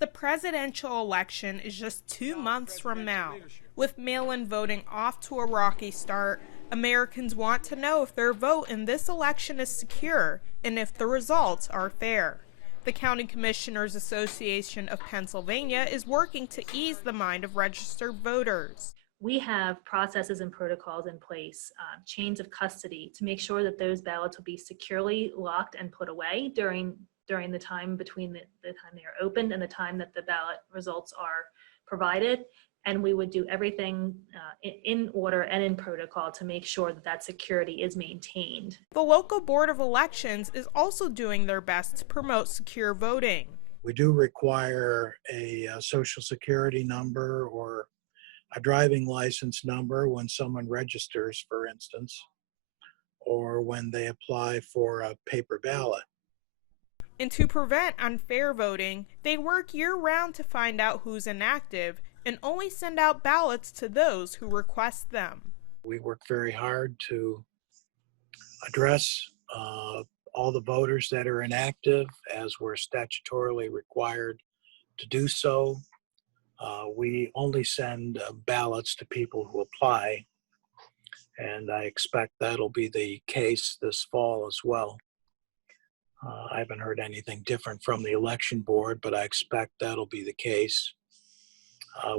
The presidential election is just 2 months from now. With mail-in voting off to a rocky start, Americans want to know if their vote in this election is secure and if the results are fair. The County Commissioners Association of Pennsylvania is working to ease the mind of registered voters. We have processes and protocols in place, chains of custody, to make sure that those ballots will be securely locked and put away during the time between the time they are opened and the time that the ballot results are provided. And we would do everything in order and in protocol to make sure that that security is maintained. The local Board of Elections is also doing their best to promote secure voting. We do require a social security number or a driving license number when someone registers, for instance, or when they apply for a paper ballot. And to prevent unfair voting, they work year-round to find out who's inactive and only send out ballots to those who request them. We work very hard to address all the voters that are inactive, as we're statutorily required to do so. We only send ballots to people who apply, and I expect that'll be the case this fall as well. I haven't heard anything different from the election board, but I expect that'll be the case.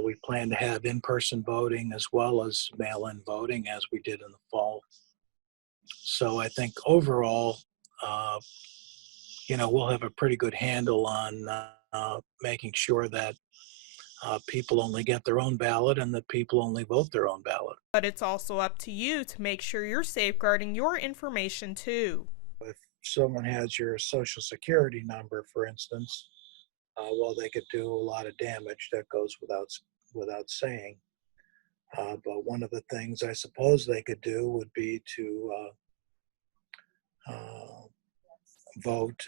We plan to have in-person voting as well as mail-in voting as we did in the fall. So I think overall, we'll have a pretty good handle on making sure that people only get their own ballot and that people only vote their own ballot. But it's also up to you to make sure you're safeguarding your information too. If someone has your social security number, for instance, they could do a lot of damage. That goes without saying. But one of the things I suppose they could do would be to vote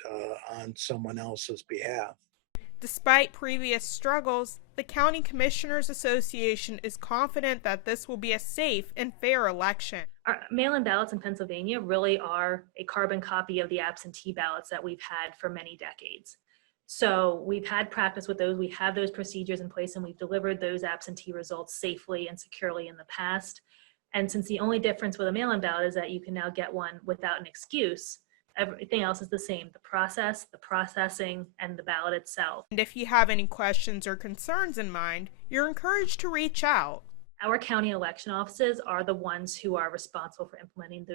on someone else's behalf. Despite previous struggles, the County Commissioners Association is confident that this will be a safe and fair election. Our mail-in ballots in Pennsylvania really are a carbon copy of the absentee ballots that we've had for many decades. So we've had practice with those, we have those procedures in place, and we've delivered those absentee results safely and securely in the past. And since the only difference with a mail-in ballot is that you can now get one without an excuse, everything else is the same: the process, the processing, and the ballot itself. And if you have any questions or concerns in mind, you're encouraged to reach out. Our county election offices are the ones who are responsible for implementing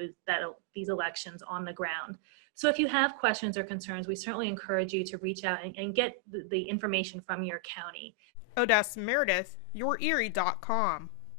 these elections on the ground. So if you have questions or concerns, we certainly encourage you to reach out and get the information from your county. Odessa Meredith, YourErie.com.